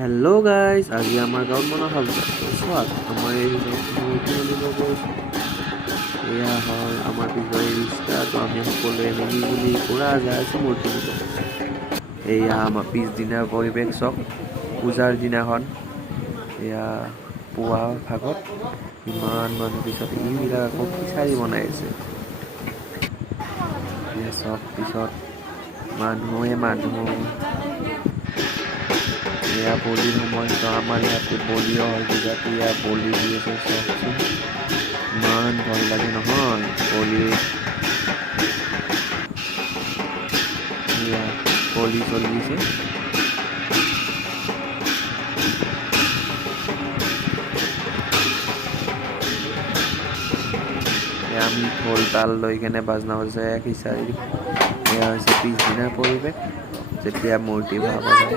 Hello' guys, আজি আমাৰ গাঁৱত মনা হ'ল চোৱাত আমাৰ এই মূৰ্তি আনিব গৈছোঁ। এয়া হ'ল আমাৰ পিছৰ ৰিষ্টাটো আমি সকলোৱে মিলি জুলি পূৰা যাই আছোঁ মূৰ্তি নিব। এয়া আমাৰ পিছদিনাৰ পৰিৱেশ চাওক, পূজাৰ দিনাখন। এয়া পুৱা ভাগত ইমান মানুহ, পিছত এইবিলাক আকৌ খিচাৰি বনাই আছে। এয়া চাওক, পিছত মানুহে মানুহ। এয়া বলিৰ সময়, তো আমাৰ ইয়াতে বলিও হয় পূজাত। এয়া বলি দি আছে চাওকচোন, ইমান ভয় লাগে নহয় বলিত। এয়া বলি চলি আছে। এয়া আমি ঢোল তাল লৈ কেনে বাজনা বজাই খিচাৰি দিওঁ। এয়া হৈছে পিছদিনাৰ পৰিৱেশ, যেতিয়া মূৰ্তি ভৰাব যায়।